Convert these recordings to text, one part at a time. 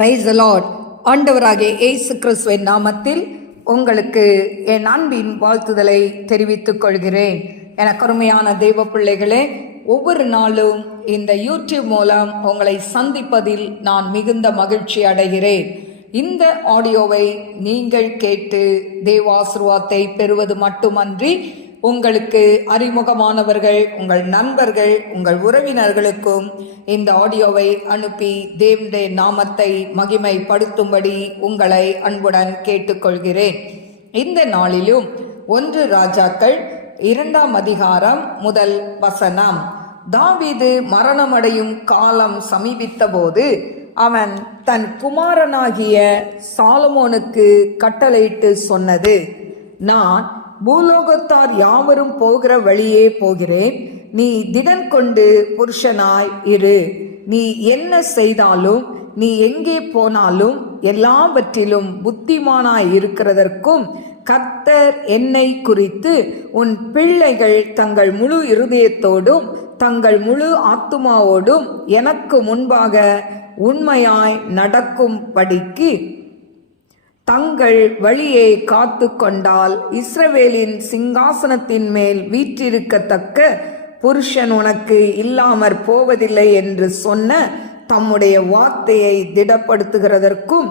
Praise the Lord. ஆண்டவராகிய இயேசு கிறிஸ்துவின் நாமத்தில் உங்களுக்கு என் அன்பின் வாழ்த்துதலை தெரிவித்துக் கொள்கிறேன். எனக்கு அருமையான தெய்வ பிள்ளைகளே, ஒவ்வொரு நாளும் இந்த யூடியூப் மூலம் உங்களை சந்திப்பதில் நான் மிகுந்த மகிழ்ச்சி அடைகிறேன். இந்த ஆடியோவை நீங்கள் கேட்டு தேவ ஆசீர்வாதத்தை பெறுவது மட்டுமன்றி, உங்களுக்கு அறிமுகமானவர்கள், உங்கள் நண்பர்கள், உங்கள் உறவினர்களுக்கும் இந்த ஆடியோவை அனுப்பி தேவனுடைய நாமத்தை மகிமைப்படுத்தும்படி உங்களை அன்புடன் கேட்டுக்கொள்கிறேன். இந்த நாளிலும் 1 ராஜாக்கள் 2ஆம் அதிகாரம் 1 வசனம். தாவீது மரணமடையும் காலம் சமீபித்த போது அவன் தன் குமாரனாகிய சாலமோனுக்கு கட்டளையிட்டு சொன்னது, நான் பூலோகத்தார் யாவரும் போகிற வழியே போகிறேன். நீ திடன் கொண்டு புருஷனாய் இரு. நீ என்ன செய்தாலும், நீ எங்கே போனாலும் எல்லாவற்றிலும் புத்திமானாய் இருக்கிறதற்கும் கர்த்தர் என்னை குறித்து உன் பிள்ளைகள் தங்கள் முழு இருதயத்தோடும் தங்கள் முழு ஆத்துமாவோடும் எனக்கு முன்பாக உண்மையாய் நடக்கும்படிக்கு தங்கள் வழியை காத்து கொண்டால் இஸ்ரவேலின் சிங்காசனத்தின் மேல் வீற்றிருக்கத்தக்க புருஷன் உனக்கு இல்லாமற் போவதில்லை என்று சொன்ன தம்முடைய வார்த்தையை திடப்படுத்துகிறதற்கும்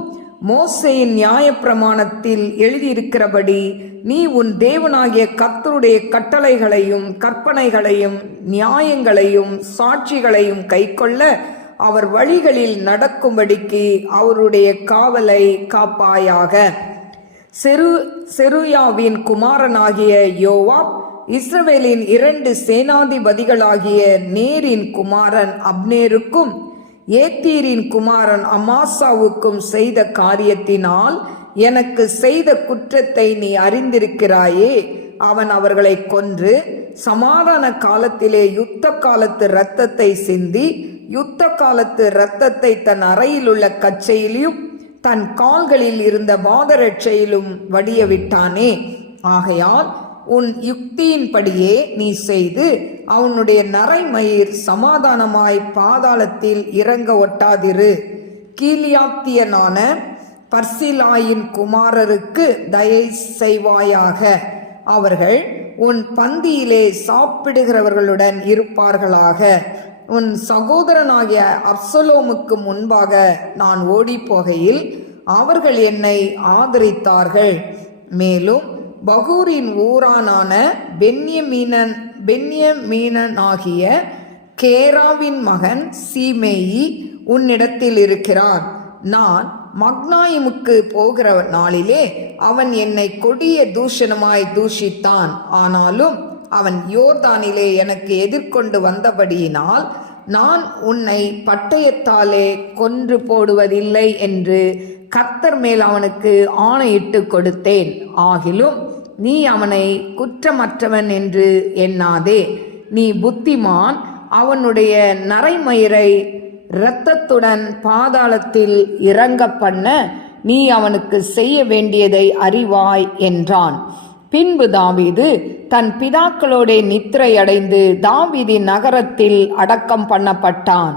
மோசேயின் நியாயப்பிரமாணத்தில் எழுதியிருக்கிறபடி நீ உன் தேவனாகிய கர்த்தருடைய கட்டளைகளையும் கற்பனைகளையும் நியாயங்களையும் சாட்சிகளையும் கைக்கொள்ள அவர் வழிகளில் நடக்கும்படிக்கு அவருடைய காவலை காப்பாயாக. செருயாவின் குமாரனாகிய யோவாப் இஸ்ரவேலின் 2 சேனாதிபதிகளாகிய நேரின் குமாரன் அப்னேருக்கும் ஏத்தீரின் குமாரன் அமாசாவுக்கும் செய்த காரியத்தினால் எனக்கு செய்த குற்றத்தை நீ அறிந்திருக்கிறாயே. அவன் அவர்களை கொன்று சமாதான காலத்திலே யுத்த காலத்து இரத்தத்தை சிந்தி யுத்த காலத்து இரத்தத்தை தன் அறையில் உள்ள கச்சையிலும் தன் கால்களில் இருந்த பாதரட்சையிலும் வடிய விட்டானே. ஆகையால் உன் யுக்தியின்படியே நீ செய்து அவனுடைய நரைமயிர் சமாதானமாய் பாதாளத்தில் இறங்க ஒட்டாதிரு. கீலியாத்தியனான பர்சிலாயின் குமாரருக்கு தயை செய்வாயாக. அவர்கள் உன் பந்தியிலே சாப்பிடுகிறவர்களுடன் இருப்பார்களாக. உன் சகோதரனாகிய அப்சலோமுக்கு முன்பாக நான் ஓடி போகையில் அவர்கள் என்னை ஆதரித்தார்கள். மேலும் பகூரின் ஊரானான பென்யமீனனாகிய கேராவின் மகன் சீமேயி உன்னிடத்தில் இருக்கிறான். நான் மக்னாயிமுக்கு போகிற நாளிலே அவன் என்னை கொடிய தூஷணமாய் தூஷித்தான். ஆனாலும் அவன் யோர்தானிலே எனக்கு எதிர்கொண்டு வந்தபடியினால் நான் உன்னை பட்டயத்தாலே கொன்று போடுவதில்லை என்று கர்த்தர் மேல் அவனுக்கு ஆணையிட்டு கொடுத்தேன். ஆகிலும் நீ அவனை குற்றமற்றவன் என்று எண்ணாதே. நீ புத்திமான். அவனுடைய நரைமயிரை இரத்தத்துடன் பாதாளத்தில் இறங்க பண்ண நீ அவனுக்கு செய்ய வேண்டியதை அறிவாய் என்றான். பின்பு தாவீது தன் பிதாக்களோட நித்திரை அடைந்து தாவீதின் நகரத்தில் அடக்கம் பண்ணப்பட்டான்.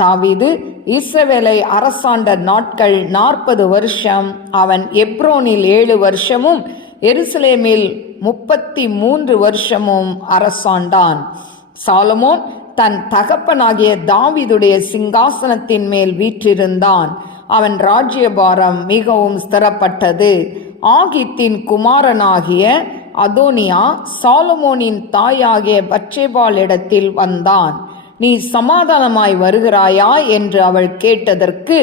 தாவீது இஸ்ரவேலை அரசாண்ட நாட்கள் 40 வருஷம். அவன் எப்ரோனில் 7 வருஷமும் எருசலேமில் 33 வருஷமும் அரசாண்டான். சாலமோன் தன் தகப்பனாகிய தாவீதுடைய சிங்காசனத்தின் மேல் வீற்றிருந்தான். அவன் ராஜ்யபாரம் மிகவும் ஸ்திரப்பட்டது. ஆகித்தின் குமாரனாகிய அதோனியா சாலமோனின் தாயாகிய பத்சேபாளிடத்தில் வந்தான். நீ சமாதானமாய் வருகிறாயா என்று அவள் கேட்டதற்கு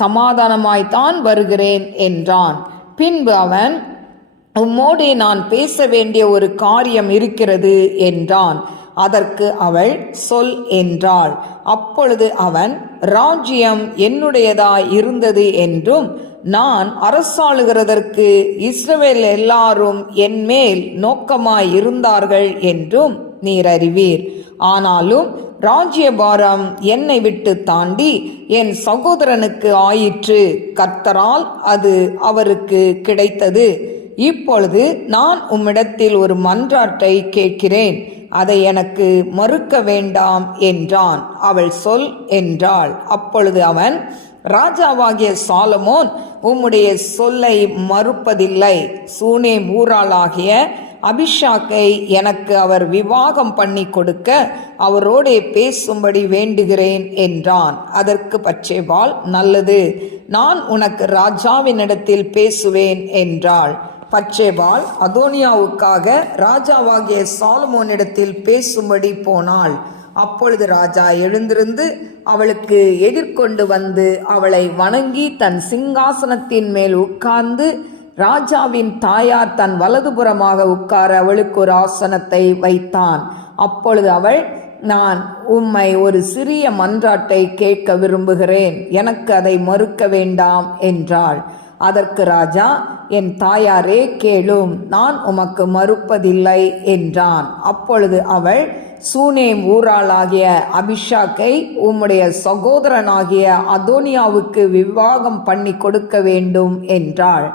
சமாதானமாய்த்தான் வருகிறேன் என்றான். பின்பு அவன், உம்மோடே நான் பேச வேண்டிய ஒரு காரியம் இருக்கிறது என்றான். அதற்கு அவள், சொல் என்றாள். அப்பொழுது அவன், ராஜ்யம் என்னுடையதாய் இருந்தது என்றும் நான் அரசாளுகிறதற்கு இஸ்ரவேல் எல்லாரும் என் மேல் நோக்கமாய் இருந்தார்கள் என்றும் நீர் அறிவீர். ஆனாலும் ராஜ்யபாரம் என்னை விட்டு தாண்டி என் சகோதரனுக்கு ஆயிற்று. கர்த்தரால் அது அவருக்கு கிடைத்தது. இப்பொழுது நான் உம்மிடத்தில் ஒரு மன்றாட்டை கேட்கிறேன். அதை எனக்கு மறுக்க வேண்டாம் என்றான். அவள் சொல் என்றாள். அப்பொழுது அவன், ராஜாவாகிய சாலமோன் உம்முடைய சொல்லை மறுப்பதில்லை. சூனேம் ஊராளாகிய அபிஷாக்கை எனக்கு அவர் விவாகம் பண்ணி கொடுக்க அவரோடே பேசும்படி வேண்டுகிறேன் என்றான். அதற்கு பத்சேபாள், நல்லது, நான் உனக்கு ராஜாவினிடத்தில் பேசுவேன் என்றாள். பத்சேபாள் அதோனியாவுக்காக ராஜாவாகிய சாலமோனிடத்தில் பேசும்படி போனாள். அப்பொழுது ராஜா எழுந்திருந்து அவளுக்கு எதிர்கொண்டு வந்து அவளை வணங்கி தன் சிங்காசனத்தின் மேல் உட்கார்ந்து, ராஜாவின் தாயார் தன் வலதுபுறமாக உட்கார அவளுக்கு ஒரு ஆசனத்தை வைத்தான். அப்பொழுது அவள், நான் உம்மை ஒரு சிறிய மன்றாட்டை கேட்க விரும்புகிறேன், எனக்கு அதை மறுக்க வேண்டாம் என்றாள். அதற்கு ராஜா, என் தாயாரே கேளும், நான் உமக்கு மறுப்பதில்லை என்றான். அப்பொழுது அவள், சூனேம் ஊராளாகிய அபிஷாக்கை உம்முடைய சகோதரனாகிய அதோனியாவுக்கு விவாகம் பண்ணி கொடுக்க வேண்டும் என்றாள்.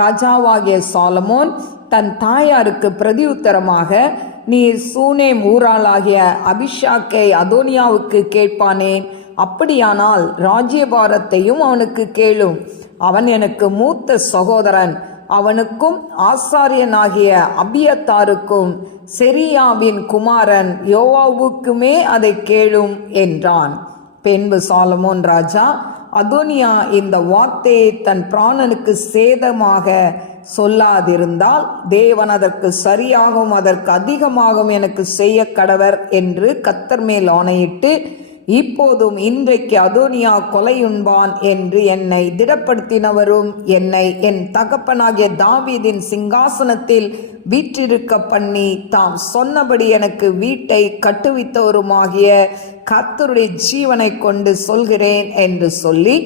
ராஜாவாகிய சாலமோன் தன் தாயாருக்கு பிரதியுத்தரமாக, நீர் சூனேம் ஊராளாகிய அபிஷாக்கை அதோனியாவுக்கு கேட்பானேன்? அப்படியானால் ராஜ்யபாரத்தையும் அவனுக்கு கேளும். அவன் எனக்கு மூத்த சகோதரன். அவனுக்கும் ஆசாரியனாகிய அபியத்தாருக்கும் செரியாவின் குமாரன் யோவாவுக்குமே அதை கேளும் என்றான். பின்பு சாலமோன் ராஜா, அதோனியா இந்த வார்த்தையை தன் பிராணனுக்கு சேதமாக சொல்லாதிருந்தால் தேவன் அதற்கு சரியாகவும் அதற்கு அதிகமாகவும் எனக்கு செய்ய கடவர் என்று கர்த்தர் மேல் ஆணையிட்டு, இப்போதும் இன்றைக்கு அதோனியா கொலையுண்பான் என்று என்னை திடப்படுத்தினவரும் என்னை என் தகப்பனாகிய தாவீதின் சிங்காசனத்தில் வீற்றிருக்க பண்ணி தாம் சொன்னபடி எனக்கு வீட்டை கட்டுவித்தவருமாகிய கர்த்தருடைய ஜீவனை கொண்டு சொல்கிறேன் என்று சொல்லி,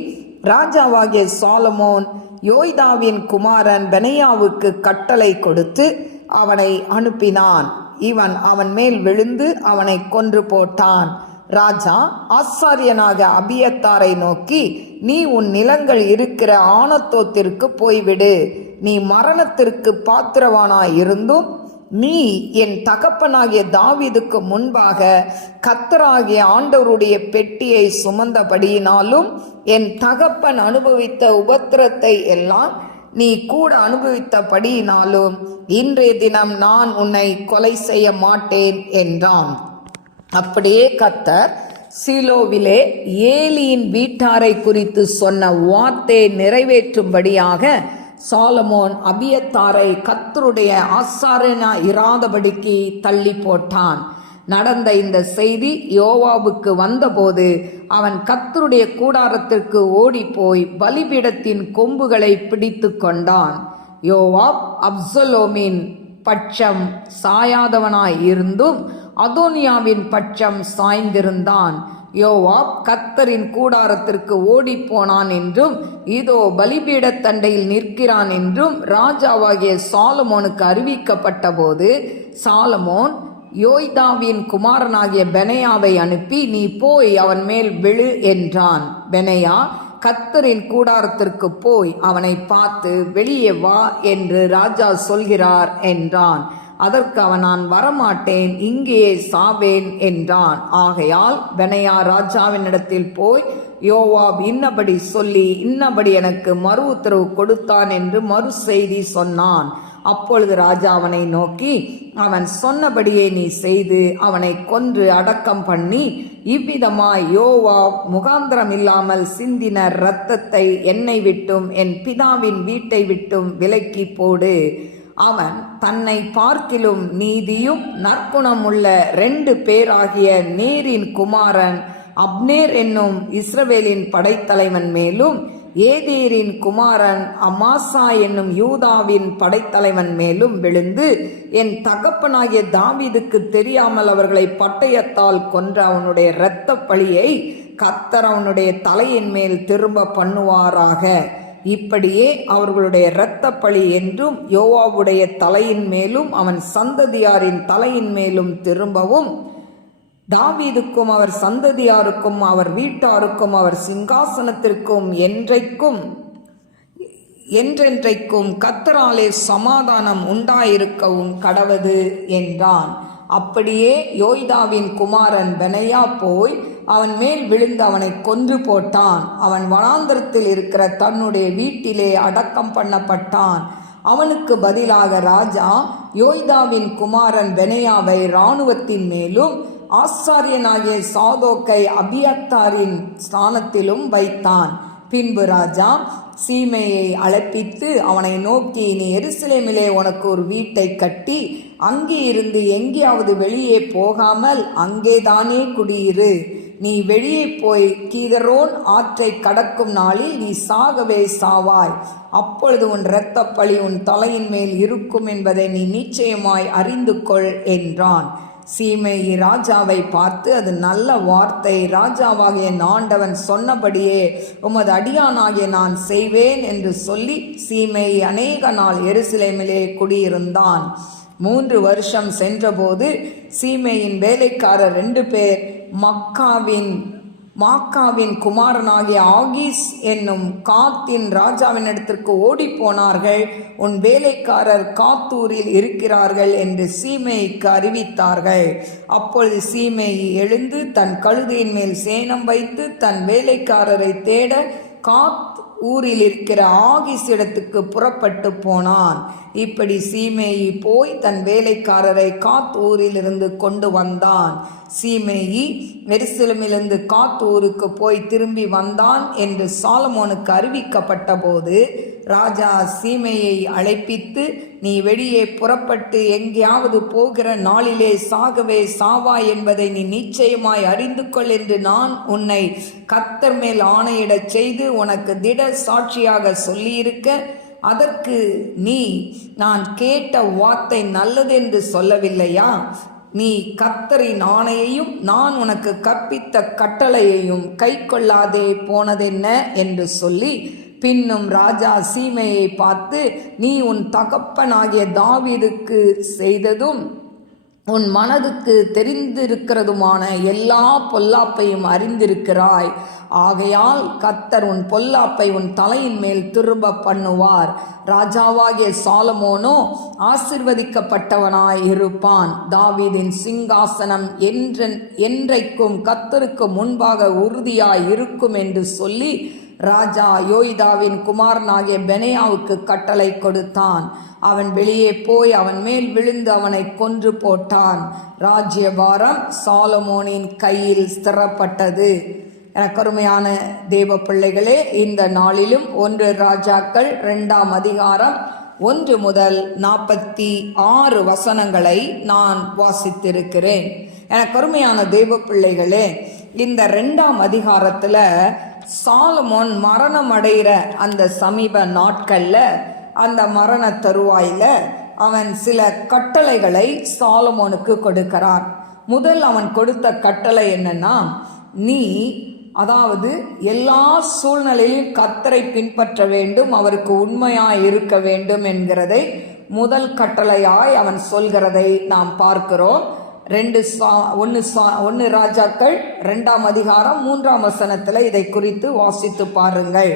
ராஜாவாகிய சாலமோன் யோய்தாவின் குமாரன் பெனாயாவுக்கு கட்டளை கொடுத்து அவனை அனுப்பினான். இவன் அவன் மேல் விழுந்து அவனை கொன்று போட்டான். ராஜா ஆசாரியனாக அபியத்தாரை நோக்கி, நீ உன் நிலங்கள் இருக்கிற ஆனத்தோத்திற்கு போய்விடு. நீ மரணத்திற்கு பாத்திரவானாய் இருந்தும் நீ என் தகப்பனாகிய தாவீதுக்கு முன்பாக கர்த்தராகிய ஆண்டவருடைய பெட்டியை சுமந்தபடியினாலும் என் தகப்பன் அனுபவித்த உபத்திரத்தை எல்லாம் நீ கூட அனுபவித்தபடியினாலும் இன்றைய தினம் நான் உன்னை கொலை செய்ய மாட்டேன் என்றான். அப்படியே கர்த்தர் சீலோவிலே ஏலியின் வீட்டாரை குறித்து சொன்ன வார்த்தையை நிறைவேற்றும்படியாக சாலமோன் அபியத்தாரை கர்த்தருடைய ஆசாரியனா இராதபடிக்கு தள்ளி போட்டான். நடந்த இந்த செய்தி யோவாபுக்கு வந்தபோது அவன் கர்த்தருடைய கூடாரத்திற்கு ஓடிப்போய் பலிபீடத்தின் கொம்புகளை பிடித்து கொண்டான். யோவாப் அப்சலோமின் பட்சம் சாயாதவனாய் இருந்தும் அதோனியாவின் பட்சம் சாய்ந்திருந்தான். யோவாப் கர்த்தரின் கூடாரத்திற்கு ஓடிப்போனான் என்றும் இதோ பலிபீடத்தண்டையில் நிற்கிறான் என்றும் ராஜாவாகிய சாலமோனுக்கு அறிவிக்கப்பட்ட போது, சாலமோன் யோய்தாவின் குமாரனாகிய பெனாயாவை அனுப்பி, நீ போய் அவன் மேல் விழு என்றான். பெனாயா கர்த்தரின் கூடாரத்திற்கு போய் அவனை பார்த்து, வெளியே வா என்று ராஜா சொல்கிறார் என்றான். அதற்கு அவன், நான் வரமாட்டேன், இங்கேயே சாவேன் என்றான். ஆகையால் பெனாயா ராஜாவினிடத்தில் போய், யோவாப் இன்னபடி சொல்லி இன்னபடி எனக்கு மறு உத்தரவு கொடுத்தான் என்று மறு செய்தி சொன்னான். அப்பொழுது ராஜா அவனை நோக்கி, அவன் சொன்னபடியே நீ செய்து அவனை கொன்று அடக்கம் பண்ணி, இவ்விதமாய் யோவாப் முகாந்திரம் இல்லாமல் சிந்தின இரத்தத்தை என்னை விட்டும் என் பிதாவின் வீட்டை விட்டும் விலக்கி போடு. அவன் தன்னை பார்க்கிலும் நீதியும் நற்குணமுள்ள 2 பேராகிய நேரின் குமாரன் அப்னேர் என்னும் இஸ்ரவேலின் படைத்தலைவன் மேலும் ஏதேரின் குமாரன் அமாசா என்னும் யூதாவின் படைத்தலைவன் மேலும் விழுந்து, என் தகப்பனாகிய தாவீதுக்கு தெரியாமல் அவர்களை பட்டயத்தால் கொன்ற அவனுடைய இரத்த பழியை கர்த்தர் அவனுடைய தலையின் மேல் திரும்ப பண்ணுவாராக. இப்படியே அவர்களுடைய இரத்த பழி என்றும் யோவாவுடைய தலையின் மேலும் அவன் சந்ததியாரின் தலையின் மேலும் திரும்பவும், தாவீதுக்கும் அவர் சந்ததியாருக்கும் அவர் வீட்டாருக்கும் அவர் சிங்காசனத்திற்கும் என்றென்றைக்கும் கர்த்தராலே சமாதானம் உண்டாயிருக்கவும் கடவது என்றான். அப்படியே யோய்தாவின் குமாரன் பெனாயா போய் அவன் மேல் விழுந்து அவனை கொன்று போட்டான். அவன் வனாந்தரத்தில் இருக்கிற தன்னுடைய வீட்டிலே அடக்கம் பண்ணப்பட்டான். அவனுக்கு பதிலாக ராஜா யோய்தாவின் குமாரன் பெனாயாவை இராணுவத்தின் மேலும் ஆசாரியனாகிய சாதோக்கை அபியத்தாரின் ஸ்தானத்திலும் வைத்தான். பின்பு ராஜா சீமையை அழைப்பித்து அவனை நோக்கி, நீ எருசலேமிலே உனக்கு ஒரு வீட்டை கட்டி அங்கே இருந்து எங்கேயாவது வெளியே போகாமல் அங்கேதானே குடியிரு. நீ வெளியே போய் கீதரோன் ஆற்றை கடக்கும் நாளில் நீ சாகவே சாவாய். அப்பொழுது உன் இரத்தப்பழி உன் தலையின் மேல் இருக்கும் என்பதை நீ நிச்சயமாய் அறிந்து கொள் என்றான். சீமேயி ராஜாவை பார்த்து, அது நல்ல வார்த்தை, ராஜாவாகிய ஆண்டவன் சொன்னபடியே உமது அடியானாகிய நான் செய்வேன் என்று சொல்லி சீமேயி அநேக நாள் எருசலேமிலே குடியிருந்தான். 3 வருஷம் சென்றபோது சீமேயின் வேலைக்காரர் 2 பேர் மாக்காவின் குமாரனாகிய ஆகீஸ் என்னும் காத்தின் ராஜாவினிடத்திற்கு ஓடி போனார்கள். உன் வேலைக்காரர் காத்தூரில் இருக்கிறார்கள் என்று சீமேயிக்கு அறிவித்தார்கள். அப்பொழுது சீமேயி எழுந்து தன் கழுதையின் மேல் சேணம் வைத்து தன் வேலைக்காரரை தேட காத் ஊரில் இருக்கிற ஆகீஸ் இடத்துக்கு புறப்பட்டு போனான். இப்படி சீமேயி போய் தன் வேலைக்காரரை காத் ஊரிலிருந்து கொண்டு வந்தான். சீமேயி எருசலேமிலிருந்து காத் ஊருக்கு போய் திரும்பி வந்தான் என்று சாலமோனுக்கு அறிவிக்கப்பட்ட போது ராஜா சீமேயை அழைப்பித்து, நீ வெளியே புறப்பட்டு எங்கேயாவது போகிற நாளிலே சாகவே சாவாய் என்பதை நீ நிச்சயமாய் அறிந்து கொள் என்று நான் உன்னை கர்த்தர் மேல் ஆணையிடச் செய்து உனக்கு திட சாட்சியாக சொல்லியிருக்க, அதற்கு நீ நான் கேட்ட வார்த்தை நல்லதென்று சொல்லவில்லையா? நீ கர்த்தரின் ஆணையையும் நான் உனக்கு கற்பித்த கட்டளையையும் கை கொள்ளாதே போனதென்ன என்று சொல்லி, பின்னும் ராஜா சீமையை பார்த்து, நீ உன் தகப்பனாகிய தாவீதுக்கு செய்ததும் உன் மனதுக்கு தெரிந்திருக்கிறதுமான எல்லா பொல்லாப்பையும் அறிந்திருக்கிறாய். ஆகையால் கர்த்தர் உன் பொல்லாப்பை உன் தலையின் மேல் திரும்ப பண்ணுவார். ராஜாவாகிய சாலமோனோ ஆசீர்வதிக்கப்பட்டவனாய் இருப்பான். தாவீதின் சிங்காசனம் என்றைக்கும் கர்த்தருக்கு முன்பாக உறுதியாய் இருக்கும் என்று சொல்லி ராஜா யோய்தாவின் குமாரனாகிய பெனாயாவுக்கு கட்டளை கொடுத்தான். அவன் வெளியே போய் அவன் மேல் விழுந்து அவனை கொன்று போட்டான். ராஜ்யபாரம் சாலமோனின் கையில் ஸ்திரப்பட்டது. கருமையான தேவ பிள்ளைகளே, இந்த நாளிலும் 1 ராஜாக்கள் 2ஆம் அதிகாரம் 1 முதல் 46 வசனங்களை நான் வாசித்திருக்கிறேன். கருமையான தேவ பிள்ளைகளே, இந்த 2ஆம் அதிகாரத்தில் சாலமோன் மரணம் அடைகிற அந்த சமீப நாட்களில், அந்த மரண தருவாயில் அவன் சில கட்டளைகளை சாலமோனுக்கு கொடுக்கிறான். முதல் அவன் கொடுத்த கட்டளை என்னன்னா, நீ அதாவது எல்லா சூழ்நிலையிலும் கர்த்தரை பின்பற்ற வேண்டும், அவருக்கு உண்மையாய் இருக்க வேண்டும் என்கிறதை முதல் கட்டளையாய் அவன் சொல்கிறதை நாம் பார்க்கிறோம். 1 ராஜாக்கள் 2ஆம் அதிகாரம் 3ஆம் வசனத்தில் இதை குறித்து வாசித்து பாருங்கள்.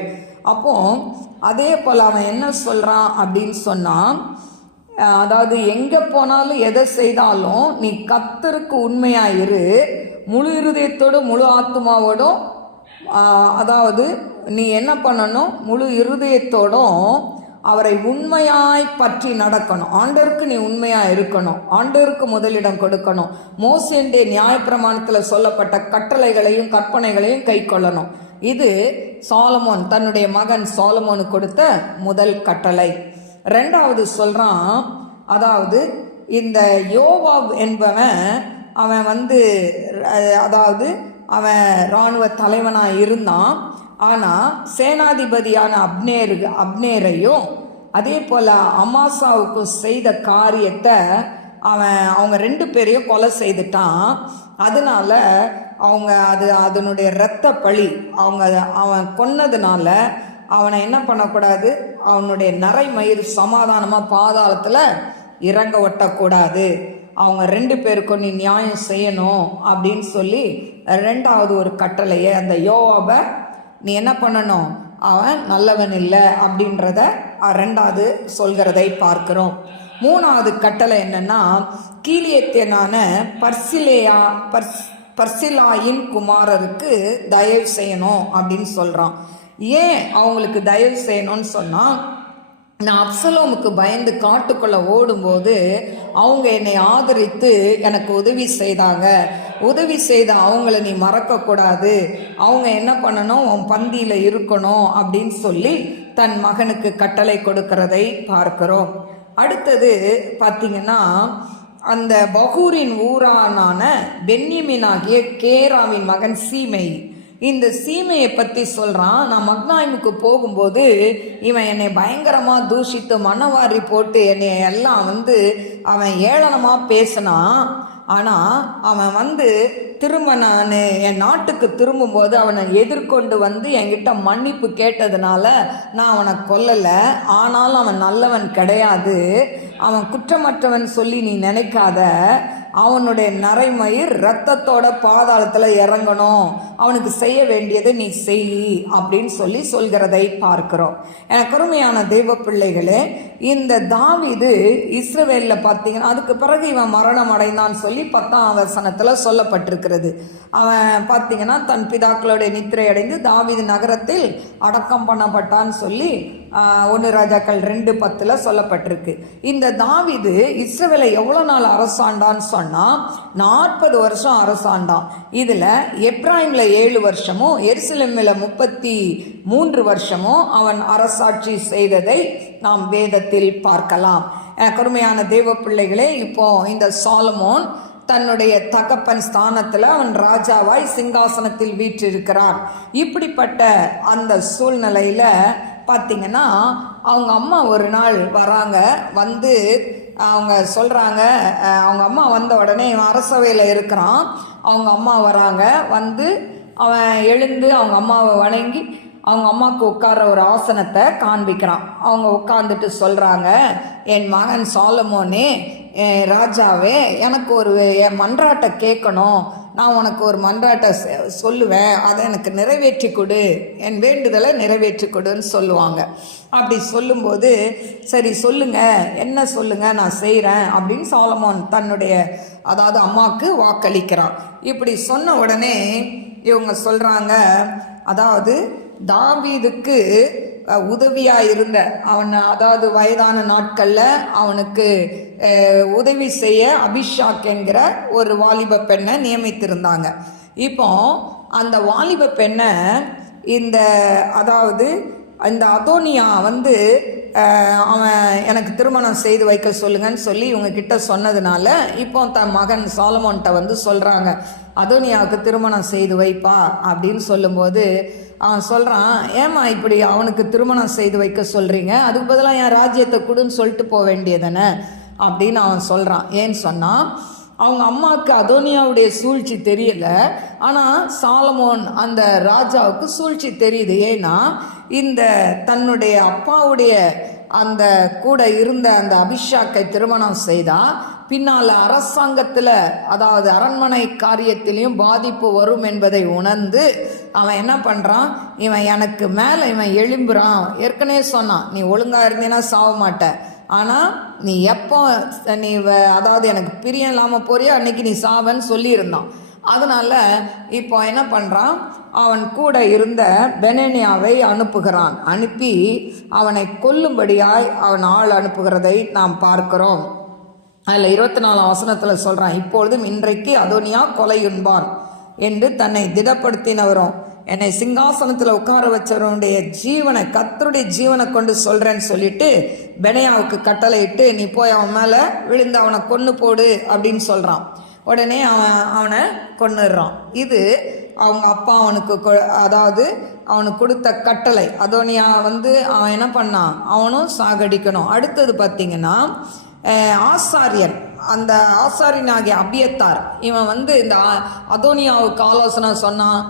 அப்போ அதே போல் அவன் என்ன சொல்கிறான் அப்படின்னு சொன்னான், அதாவது எங்கே போனாலும் எதை செய்தாலும் நீ கர்த்தருக்கு உண்மையாக இரு, முழு இருதயத்தோடும் முழு ஆத்மாவோடும், அதாவது நீ என்ன பண்ணணும், முழு இருதயத்தோடும் அவரை உண்மையாய் பற்றி நடக்கணும். ஆண்டவருக்கு நீ உண்மையாக இருக்கணும், ஆண்டவருக்கு முதலிடம் கொடுக்கணும். மோசேயுடைய நியாயப்பிரமாணத்தில் சொல்லப்பட்ட கட்டளைகளையும் கற்பனைகளையும் கை கொள்ளணும். இது சாலமோன் தன்னுடைய மகன் சாலமோனுக்கு கொடுத்த முதல் கட்டளை. 2வது சொல்கிறான், அதாவது இந்த யோவாப் என்பவன் அவன் அதாவது அவன் இராணுவ தலைவனாக இருந்தான். ஆனால் சேனாதிபதியான அப்னேரையும் அதே போல் அமாசாவுக்கும் செய்த காரியத்தை அவங்க 2 பேரையும் கொலை செய்துட்டான். அதனால அதனுடைய இரத்த பழி அவன் கொன்னதுனால அவனை என்ன பண்ணக்கூடாது, அவனுடைய நரைமயிர் சமாதானமாக பாதாளத்தில் இறங்க ஒட்டக்கூடாது, அவங்க 2 பேருக்கும் நீ நியாயம் செய்யணும் அப்படின்னு சொல்லி 2வது ஒரு கட்டளையை, அந்த யோவாபை நீ என்ன பண்ணணும், அவன் நல்லவன் இல்லை அப்படின்றத 2வது சொல்கிறதை பார்க்கிறோம். 3வது கட்டளை என்னன்னா, கீலியத்தியனான பர்சிலாயின் குமாரருக்கு தயவு செய்யணும் அப்படின்னு சொல்கிறான். ஏன் அவங்களுக்கு தயவு செய்யணும்னு சொன்னால், நான் அப்சலோமுக்கு பயந்து காட்டுக்குள்ளே ஓடும்போது அவங்க என்னை ஆதரித்து எனக்கு உதவி செய்தாங்க. உதவி செய்த அவங்கள நீ மறக்கக்கூடாது, அவங்க என்ன பண்ணணும், உன் பந்தியில் இருக்கணும் அப்படின்னு சொல்லி தன் மகனுக்கு கட்டளை கொடுக்கிறதை பார்க்கிறோம். அடுத்தது பார்த்திங்கன்னா, அந்த பகூரின் ஊரானான பென்யமீனாகிய கேராவின் மகன் சீமை, இந்த சீமையை பற்றி சொல்கிறான். நான் மக்னாயிமுக்கு போகும்போது இவன் என்னை பயங்கரமாக தூஷித்து மனவாரி போட்டு என்னை எல்லாம் அவன் ஏளனமாக பேசினான். ஆனால் அவன் திரும்ப நான் என் நாட்டுக்கு திரும்பும்போது அவனை எதிர்கொண்டு என்கிட்ட மன்னிப்பு கேட்டதுனால நான் அவனை கொல்லலை. ஆனாலும் அவன் நல்லவன் கிடையாது, அவன் குற்றமற்றவன் சொல்லி நீ நினைக்காத. அவனுடைய நரைமயிர் இரத்தத்தோட பாதாளத்தில் இறங்கணும், அவனுக்கு செய்ய வேண்டியதை நீ செய் அப்படின்னு சொல்கிறதை பார்க்கிறோம். எனக்கு அருமையான தெய்வ பிள்ளைகளே, இந்த தாவீது இஸ்ரவேலில் பார்த்தீங்கன்னா அதுக்கு பிறகு இவன் மரணம் அடைந்தான்னு சொல்லி 10ஆம் வசனத்தில் சொல்லப்பட்டிருக்கிறது. அவன் பார்த்தீங்கன்னா தன் பிதாக்களுடைய நித்திரை அடைந்து தாவீது நகரத்தில் அடக்கம் பண்ணப்பட்டான்னு சொல்லி 1 ராஜாக்கள் 2:10 சொல்லப்பட்டிருக்கு. இந்த தாவீது இஸ்ரவேலை எவ்வளோ நாள் அரசாண்டான்னு சொன்னால் 40 வருஷம் அரசாண்டான். இதில் எப்ராயிமில் 7 வருஷமும் எருசலேமில் 33 வருஷமும் அவன் அரசாட்சி செய்ததை நாம் வேதத்தில் பார்க்கலாம். கருமையான தேவ பிள்ளைகளே, இப்போ இந்த சாலமோன் தன்னுடைய தகப்பன் ஸ்தானத்தில் அவன் ராஜாவாய் சிங்காசனத்தில் வீற்றிருக்கிறான். இப்படிப்பட்ட அந்த சூழ்நிலையில் பார்த்திங்கன்னா அவங்க அம்மா ஒரு நாள் வராங்க. அவங்க சொல்கிறாங்க, அவங்க அம்மா வந்த உடனே இவன் அரசவையில் இருக்கிறான். அவங்க அம்மா வராங்க, அவன் எழுந்து அவங்க அம்மாவை வணங்கி அவங்க அம்மாவுக்கு உட்கார ஒரு ஆசனத்தை காண்பிக்கிறான். அவங்க உட்காந்துட்டு சொல்கிறாங்க, என் மகன் சாலமோனே, ராஜாவே, எனக்கு என் மன்றாட்டை கேட்கணும், நான் உனக்கு ஒரு மன்றாட்டை சொல்லுவேன், அதை எனக்கு நிறைவேற்றி கொடு, என் வேண்டுதலை நிறைவேற்றி கொடுன்னு சொல்லுவாங்க. அப்படி சொல்லும்போது சரி சொல்லுங்க, என்ன சொல்லுங்க, நான் செய்கிறேன் அப்படின்னு சாலமோன் தன்னுடைய அம்மாவுக்கு வாக்களிக்கிறான். இப்படி சொன்ன உடனே இவங்க சொல்கிறாங்க, தாவீதுக்கு உதவியாக இருந்த அவன் வயதான நாட்களில் அவனுக்கு உதவி செய்ய அபிஷாக் என்கிற ஒரு வாலிப பெண்ணை நியமித்திருந்தாங்க. இப்போ அந்த வாலிப பெண்ணை இந்த அதோனியா அவன் எனக்கு திருமணம் செய்து வைக்க சொல்லுங்கன்னு சொல்லி இவங்க கிட்ட சொன்னதுனால இப்போ தன் மகன் சாலமோன்கிட்ட சொல்கிறாங்க, அதோனியாவுக்கு திருமணம் செய்து வைப்பா அப்படின்னு சொல்லும்போது அவன் சொல்கிறான், ஏமா இப்படி அவனுக்கு திருமணம் செய்து வைக்க சொல்கிறீங்க, அதுக்கு பதிலாக என் ராஜ்யத்தை கொடுன்னு சொல்லிட்டு போக வேண்டியதானே அப்படின்னு அவன் சொல்கிறான். ஏன்னு சொன்னால் அவங்க அம்மாவுக்கு அதோனியாவுடைய சூழ்ச்சி தெரியலை, ஆனால் சாலமோன் அந்த ராஜாவுக்கு சூழ்ச்சி தெரியுது. ஏன்னா இந்த தன்னுடைய அப்பாவுடைய அந்த கூட இருந்த அந்த அபிஷாக்கை திருமணம் செய்தால் பின்னால் அரசாங்கத்தில் அரண்மனை காரியத்திலையும் பாதிப்பு வரும் என்பதை உணர்ந்து அவன் என்ன பண்ணுறான், இவன் எனக்கு மேலே இவன் எழும்புறான். ஏற்கனவே சொன்னான், நீ ஒழுங்காக இருந்தீன்னா சாக மாட்ட, ஆனால் நீ எப்போ நீ எனக்கு பிரியம் இல்லாமல் போறியோ அன்னைக்கு நீ சாவன்னு சொல்லியிருந்தான். அதனால் இப்போ என்ன பண்ணுறான், அவன் கூட இருந்த பெனேனியாவை அனுப்புகிறான். அனுப்பி அவனை கொல்லும்படியாய் அவன் ஆள் அனுப்புகிறதை நாம் பார்க்கிறோம். அதில் 24ஆம் வசனத்தில் சொல்கிறான், இப்பொழுதும் இன்றைக்கு அதோனியா கொலையுண்பான் என்று தன்னை திடப்படுத்தினவரும் என்னை சிங்காசனத்தில் உட்கார வச்சவருடைய ஜீவனை, கர்த்தருடைய ஜீவனை கொண்டு சொல்கிறேன்னு சொல்லிட்டு பெனாயாவுக்கு கட்டளையிட்டு நீ போய் அவன் மேலே விழுந்து அவனை கொன்று போடு அப்படின்னு சொல்கிறான். உடனே அவனை கொன்னுடுறான். இது அவங்க அப்பா அவனுக்கு கொடுத்த கட்டளை. அதோனியா அவன் என்ன பண்ணான், அவனும் சாகடிக்கணும். அடுத்தது பார்த்திங்கன்னா ஆசாரியன், அந்த ஆசாரியனாகிய அபியத்தார், இவன் இந்த அதோனியாவுக்கு ஆலோசனை சொன்னான்,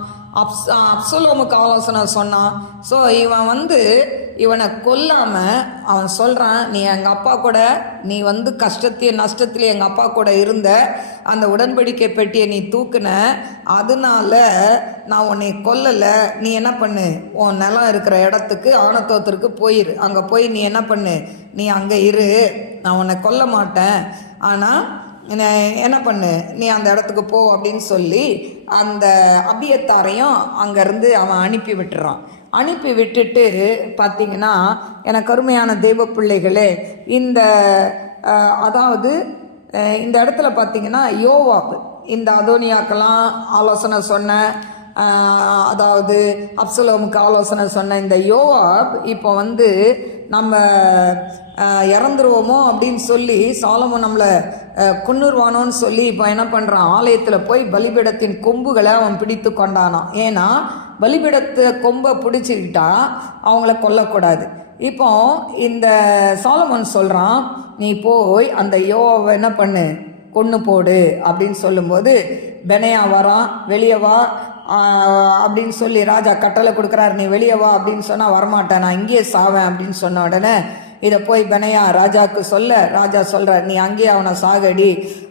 அப்சலோமுக்கு ஆலோசனை சொன்னான். ஸோ இவன் இவனை கொல்லாமல் அவன் சொல்கிறான், நீ எங்கள் அப்பா கூட நீ கஷ்டத்தையும் நஷ்டத்துலேயும் எங்கள் அப்பா கூட இருந்த, அந்த உடன்படிக்கை பெட்டியை நீ தூக்குன, அதனால நான் உன்னை கொல்லலை, நீ என்ன பண்ணு, உன் நிலம் இருக்கிற இடத்துக்கு ஆனத்தோத்திற்கு போயிரு, அங்கே போய் நீ என்ன பண்ணு, நீ அங்கே இரு, நான் உன்னை கொல்ல மாட்டேன், ஆனால் என்ன பண்ணு, நீ அந்த இடத்துக்கு போ அப்படின்னு சொல்லி அந்த அபியத்தாரையும் அங்கேருந்து அவன் அனுப்பி விட்டுறான். அனுப்பி விட்டுட்டு பார்த்திங்கன்னா, எனக்கு அருமையான தெய்வ பிள்ளைகளே, இந்த அதாவது இந்த இடத்துல பார்த்திங்கன்னா யோவாப் இந்த அதோனியாக்கெல்லாம் ஆலோசனை சொன்ன, அதாவது அப்சலோமுக்கு ஆலோசனை சொன்ன இந்த யோவாப் இப்போ நம்ம இறந்துருவோமோ அப்படின்னு சொல்லி சாலமோன் நம்மளை கொன்னுருவானோன்னு சொல்லி இப்போ என்ன பண்ணுறான், ஆலயத்தில் போய் பலிபீடத்தின் கொம்புகளை அவன் பிடித்து கொண்டானான். ஏன்னா பலிபீடத்தை கொம்பை பிடிச்சிக்கிட்டா அவங்கள கொல்லக்கூடாது. இப்போ இந்த சாலமோன் சொல்கிறான், நீ போய் அந்த யோவாவை என்ன பண்ணு, கொன்று போடு அப்படின்னு சொல்லும்போது பெனையா வரான். வெளியே வா அப்படின்னு சொல்லி ராஜா கட்டளை கொடுக்குறாரு, நீ வெளியே வா அப்படின்னு சொன்னால் வரமாட்டேன், நான் இங்கேயே சாவேன் அப்படின்னு சொன்ன உடனே இதை போய் பெனையா ராஜாவுக்கு சொல்ல, ராஜா சொல்கிறார், நீ அங்கேயே அவனை சாகடி,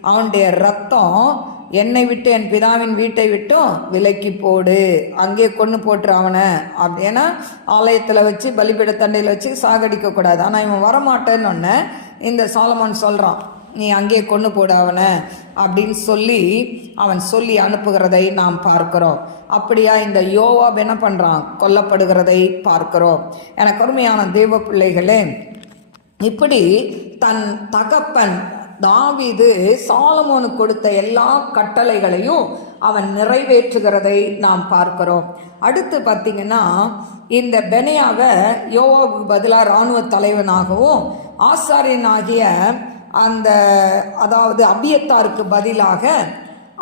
அவனுடைய ரத்தம் என்னை விட்டு என் பிதாவின் வீட்டை விட்டும் விலக்கி போடு, அங்கேயே கொன்று போட்டுரு அவனை. அப்படின்னா ஆலயத்தில் வச்சு பலிபீட தண்டையில் வச்சு சாகடிக்கக்கூடாது. ஆனால் இவன் வரமாட்டேன்னு ஒன்று இந்த சாலமோன் சொல்கிறான், நீ அங்கேயே கொன்று போடு அவனை அப்படின்னு சொல்லி அவன் சொல்லி அனுப்புகிறதை நாம் பார்க்கிறோம். அப்படியா இந்த யோவாப் என்ன பண்ணுறான், கொல்லப்படுகிறதை பார்க்கிறோம். எனக்கு அருமையான தெய்வ பிள்ளைகளே, இப்படி தன் தகப்பன் தாவீது சாலமோனுக்கு கொடுத்த எல்லா கட்டளைகளையும் அவன் நிறைவேற்றுகிறதை நாம் பார்க்கிறோம். அடுத்து பார்த்திங்கன்னா, இந்த பெனையாவை யோவாபுக்கு பதிலாக இராணுவ தலைவனாகவும் ஆசாரியனாகிய அந்த அதாவது அபியத்தாருக்கு பதிலாக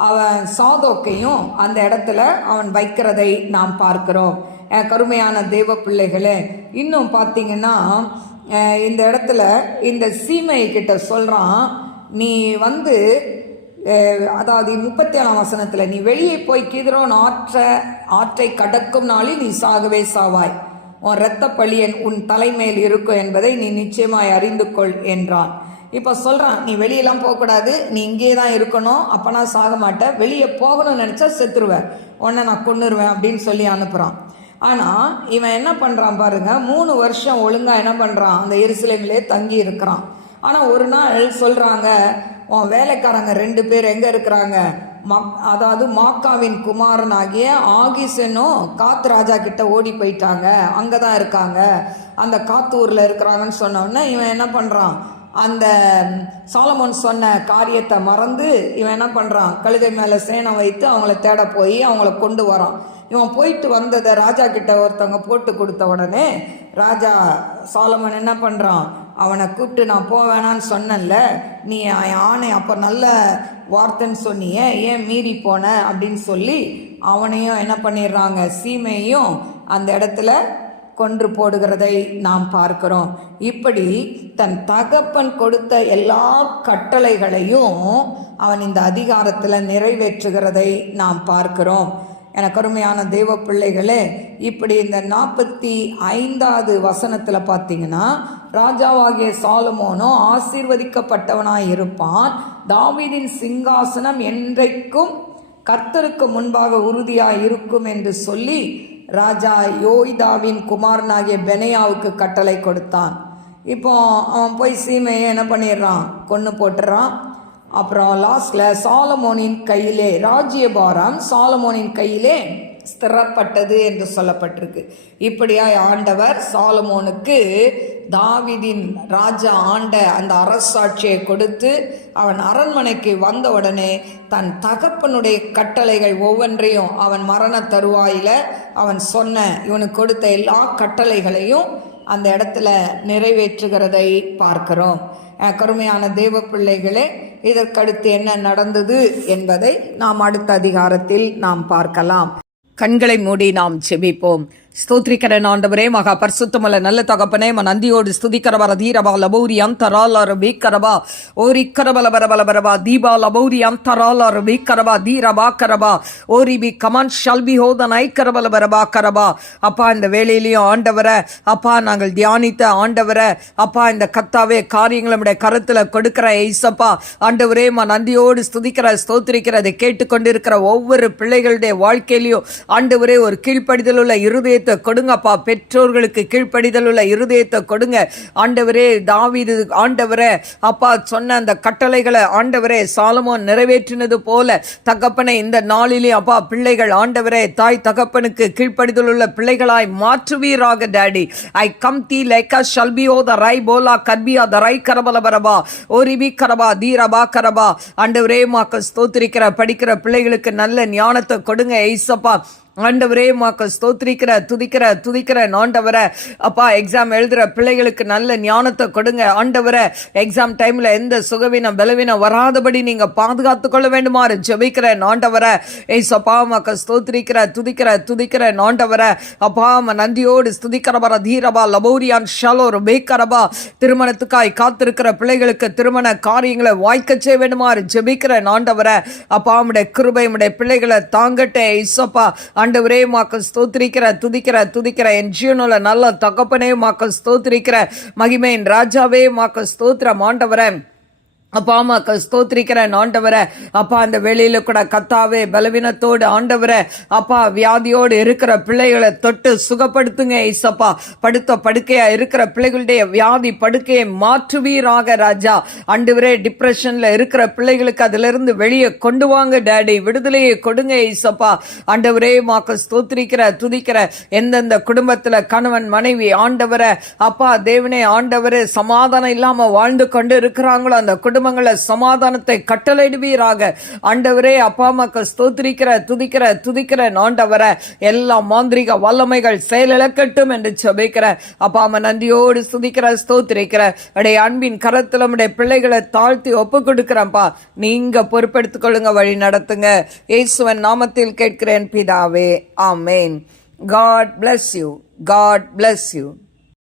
அவன் சாதோக்கையும் அந்த இடத்துல அவன் வைக்கிறதை நாம் பார்க்கிறோம். கருமையான தெய்வ பிள்ளைகளே, இன்னும் பார்த்திங்கன்னா இந்த இடத்துல இந்த சீமை கிட்ட சொல்கிறான், நீ அதாவது 37ஆம் வசனத்தில், நீ வெளியே போய் கிதிரோன் ஆற்றை கடக்கும் நாளில் நீ சாகவே சாவாய், உன் இரத்த பழியன் உன் தலைமையில் இருக்கும் என்பதை நீ நிச்சயமாய் அறிந்து கொள் என்றான். இப்போ சொல்கிறான், நீ வெளியெல்லாம் போகக்கூடாது, நீ இங்கே தான் இருக்கணும், அப்போ நான் சாக மாட்டேன், வெளியே போகணும்னு நினச்சா செத்துருவேன், உன்னை நான் கொன்னுருவேன் அப்படின்னு சொல்லி அனுப்புகிறான். ஆனால் இவன் என்ன பண்ணுறான் பாருங்க, 3 வருஷம் ஒழுங்காக என்ன பண்ணுறான், அந்த எருசலேமிலே தங்கி இருக்கிறான். ஆனால் ஒரு நாள் சொல்கிறாங்க, உன் வேலைக்காரங்க 2 பேர் எங்கே இருக்கிறாங்க, அதாவது மாக்காவின் குமாரனாகிய ஆகிசனும் காத்து ராஜா கிட்ட ஓடி போயிட்டாங்க, அங்கே தான் இருக்காங்க, அந்த காத்தூரில் இருக்கிறாங்கன்னு சொன்னோடனே இவன் என்ன பண்ணுறான், அந்த சாலமோன் சொன்ன காரியத்தை மறந்து இவன் என்ன பண்ணுறான், கழுதை மேலே சேனை வைத்து அவங்கள தேட போய் அவங்கள கொண்டு வரான். இவன் போயிட்டு வந்ததை ராஜா கிட்ட ஒருத்தவங்க போட்டு கொடுத்த உடனே ராஜா சாலமன் என்ன பண்ணுறான், அவனை கூப்பிட்டு, நான் போவேணான்னு சொன்னேன்ல, நீ ஆணை அப்போ நல்ல வார்த்தைன்னு சொன்னியே, ஏன் மீறி போன அப்படின்னு சொல்லி அவனையும் என்ன பண்ணிடுறாங்க, சீமையும் அந்த இடத்துல கொன்று போடுகிறதை நாம் பார்க்கிறோம். இப்படி தன் தகப்பன் கொடுத்த எல்லா கட்டளைகளையும் அவன் இந்த அதிகாரத்தில் நிறைவேற்றுகிறதை நாம் பார்க்கிறோம். எனக்கு அருமையான தெய்வ பிள்ளைகளே, இப்படி இந்த 45வது வசனத்தில் பார்த்தீங்கன்னா, ராஜாவாகிய சாலமோனோ ஆசீர்வதிக்கப்பட்டவனாய் இருப்பான், தாவீதின் சிங்காசனம் என்றைக்கும் கர்த்தருக்கு முன்பாக உறுதியாய் இருக்கும் என்று சொல்லி ராஜா யோய்தாவின் குமாரனாகிய பெனையாவுக்கு கட்டளை கொடுத்தான். இப்போ அவன் போய் சீமையை என்ன பண்ணிடுறான், கொன்று போட்டுறான். அப்புறம் லாஸ்டில் சாலமோனின் கையிலே ராஜ்யபாரம் சாலமோனின் கையிலே ஸ்திரப்பட்டது என்று சொல்லப்பட்டிருக்கு. இப்படியாய் ஆண்டவர் சாலமோனுக்கு தாவீதின் ராஜா ஆண்ட அந்த அரசாட்சியை கொடுத்து அவன் அரண்மனைக்கு வந்த உடனே தன் தகப்பனுடைய கட்டளைகள் ஒவ்வொன்றையும் அவன் மரண தருவாயில் அவன் சொன்ன இவனுக்கு கொடுத்த எல்லா கட்டளைகளையும் அந்த இடத்துல நிறைவேற்றுகிறதை பார்க்கிறோம். கருமையான தேவ பிள்ளைகளே, இதற்கடுத்து என்ன நடந்தது என்பதை நாம் அடுத்த அதிகாரத்தில் நாம் பார்க்கலாம். கண்களை மூடி நாம் செபிப்போம். ஸ்தோத்திரிக்கிறேன் ஆண்டவரே, மகா பரிசுத்தமுள்ள நல்ல தகப்பனே, நந்தியோடு ஸ்துதிக்கிறவர தீரபா லபௌரி அந்தரால வீக்கரபா ஓரி கரபல பரபலபரபா தீபா லபௌரி அந்தரால வீக்கரபா தீரபா கரபா ஓரி பி கமான் ஷல்பி ஹோதன் ஐ கரபல பரபா கரபா. அப்பா, இந்த வேலையிலையும் ஆண்டவரை அப்பா நாங்கள் தியானித்த ஆண்டவரை அப்பா இந்த கத்தாவே காரியங்கள் நம்முடைய கருத்தில் கொடுக்கிற ஐசப்பா ஆண்டவரே, நந்தியோடு ஸ்துதிக்கிற ஸ்தோத்திரிக்கிற அதை கேட்டுக்கொண்டிருக்கிற ஒவ்வொரு பிள்ளைகளுடைய வாழ்க்கையிலையும் ஆண்டவரே ஒரு கீழ்ப்படிதல் உள்ள இருதயத்தை இருதயத்தை கொடுங்கப்பா. பெற்றோர்களுக்கு கீழ்ப்படிதல் உள்ள இருதயத்தை கொடுங்க ஆண்டவரே. தாவீது ஆண்டவரே அப்பா சொன்ன அந்த கட்டளைகளை ஆண்டவரே சாலமோன் நிறைவேற்றினது போல தகப்பனை இந்த நாளிலே அப்பா பிள்ளைகள் ஆண்டவரே தாய் தகப்பனுக்கு கீழ்ப்படிதல் உள்ள பிள்ளைகளாய் மாற்றுவீராக டாடி. ஐ கம் தி லைக்கா ஷல்பியோ த ரை போலா கர்பியா த ரை கரபல பரபா ஓரிபி கரபா தீரபா கரபா. ஆண்டவரே மாக்க ஸ்தோத்திரிக்கிற படிக்கிற பிள்ளைகளுக்கு நல்ல ஞானத்தை கொடுங்க ஏசப்பா. ஆண்டவரே மாக்க ஸ்தோத்திரிக்கிற துதிக்கிற ஆண்டவரை அப்பா எக்ஸாம் எழுதுகிற பிள்ளைகளுக்கு நல்ல ஞானத்தை கொடுங்க ஆண்டவரை. எக்ஸாம் டைமில் எந்த சுகவீனம் பலவீனம் வராதபடி நீங்கள் பாதுகாத்து கொள்ள வேண்டுமாறு ஜெபிக்கிறேன் ஆண்டவரை. ஏசப்பா மாக்க ஸ்தோத்திரிக்கிற துதிக்கிற ஆண்டவரை அப்பா நன்றியோடு ஸ்துதிக்கிறபர தீரபா லபோரியான் ஷலோர் பேக்கரபா. திருமணத்துக்காய் காத்திருக்கிற பிள்ளைகளுக்கு திருமண காரியங்களை வாய்க்க செய்ய வேண்டுமாறு ஜெபிக்கிறேன் ஆண்டவரை. அப்பா உம்முடைய கிருபை உம்முடைய பிள்ளைகளை தாங்கட்டே ஏசப்பா. ஆண்டவரே மாக்க ஸ்தோத்திரிக்கிற என் ஜீவனுள்ள நல்ல தகப்பனே மாக்க ஸ்தோத்திரிக்கிற மகிமையின் ராஜாவே மாக்க ஸ்தோத்திரம் ஆண்டவரே. அப்பா அம்மாக்க ஸ்தோத்திரிக்கிற ஆண்டவரை அப்பா அந்த வெளியில கூட கத்தாவே பலவீனத்தோடு ஆண்டவரை அப்பா வியாதியோடு இருக்கிற பிள்ளைகளை தொட்டு சுகப்படுத்துங்க ஏசப்பா. படுத்த படுக்கையா இருக்கிற பிள்ளைகளுடைய வியாதி படுக்கையை மாற்றுவீராக ராஜா. ஆண்டவரே டிப்ரெஷன்ல இருக்கிற பிள்ளைகளுக்கு அதுல இருந்து வெளியே கொண்டு வாங்க டாடி. விடுதலையை கொடுங்க ஏசப்பா. ஆண்டவரே மாக்க துதிக்கிற எந்தெந்த குடும்பத்துல கணவன் மனைவி ஆண்டவரை அப்பா தேவனே ஆண்டவரே சமாதானம் இல்லாம வாழ்ந்து கொண்டு இருக்கிறாங்களோ அந்த குடும்பங்களை சமாதானத்தை கட்டளையிடுவீராக ஆண்டவரே. அப்பா அம்மாக்கு துதிக்கிற ஆண்டவரை எல்லா மாந்திரிக வல்லமைகள் செயலிழக்கட்டும் என்று ஜெபிக்கிற அப்பா அம்மா நன்றியோடு ஸ்தோத்திரிக்கிற அடைய அன்பின் கரத்தில் உடைய பிள்ளைகளை தாழ்த்தி ஒப்பு கொடுக்கிறப்பா. நீங்க பொறுப்பெடுத்துக் கொள்ளுங்க, வழி நடத்துங்க. இயேசுவின் நாமத்தில் கேட்கிறேன் பிதாவே, ஆமேன். God bless you.